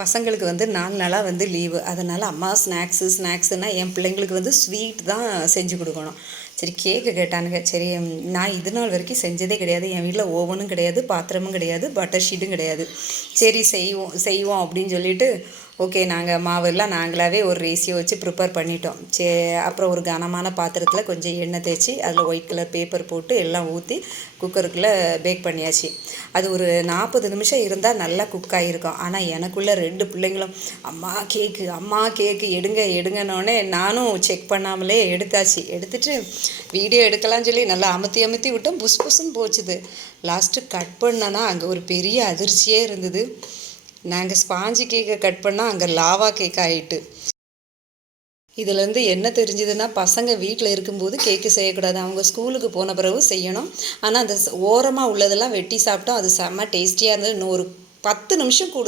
பசங்களுக்கு வந்து 4 நாளாக வந்து லீவு. அதனால் அம்மா ஸ்நாக்ஸுன்னா என் பிள்ளைங்களுக்கு வந்து ஸ்வீட் தான் செஞ்சு கொடுக்கணும். சரி கேக்கு கேட்டானுங்க. சரி நான் இது நாள் வரைக்கும் செஞ்சதே கிடையாது. என் வீட்டில் ஓவனும் கிடையாது, பாத்திரமும் கிடையாது, பட்டர் ஷீட்டும் கிடையாது. சரி செய்வோம் அப்படின்னு சொல்லிட்டு ஓகே நாங்கள் மாவெல்லாம் நாங்களாகவே ஒரு ரேஷியோ வச்சு ப்ரிப்பேர் பண்ணிட்டோம். அப்புறம் ஒரு கனமான பாத்திரத்தில் கொஞ்சம் எண்ணெய் தேய்ச்சி அதில் ஒயிட் கலர் பேப்பர் போட்டு எல்லாம் ஊற்றி குக்கருக்குள்ளே பேக் பண்ணியாச்சு. அது ஒரு 40 நிமிஷம் இருந்தால் நல்லா குக் ஆகிருக்கும். ஆனால் எனக்குள்ளே 2 பிள்ளைங்களும் அம்மா கேக்கு எடுங்கன்னொடனே நானும் செக் பண்ணாமலே எடுத்துட்டு வீடியோ எடுக்கலாம்னு சொல்லி நல்லா அமுத்தி விட்டோம். புஸ்ன்னு போச்சுது. லாஸ்ட்டு கட் பண்ணனா அங்கே ஒரு பெரிய அதிர்ச்சியே இருந்தது. நாங்கள் ஸ்பாஞ்சு கேக்கை கட் பண்ணால் அங்கே லாவா கேக் ஆகிட்டு. இதுலேருந்து என்ன தெரிஞ்சுதுன்னா, பசங்க வீட்டில் இருக்கும்போது கேக்கு செய்யக்கூடாது, அவங்க ஸ்கூலுக்கு போன பிறகு செய்யணும். ஆனால் அந்த ஓரமாக உள்ளதெல்லாம் வெட்டி சாப்பிட்டோம். அது செம்ம டேஸ்டியாக இருந்தது. இன்னும் ஒரு 10 நிமிஷம் கூட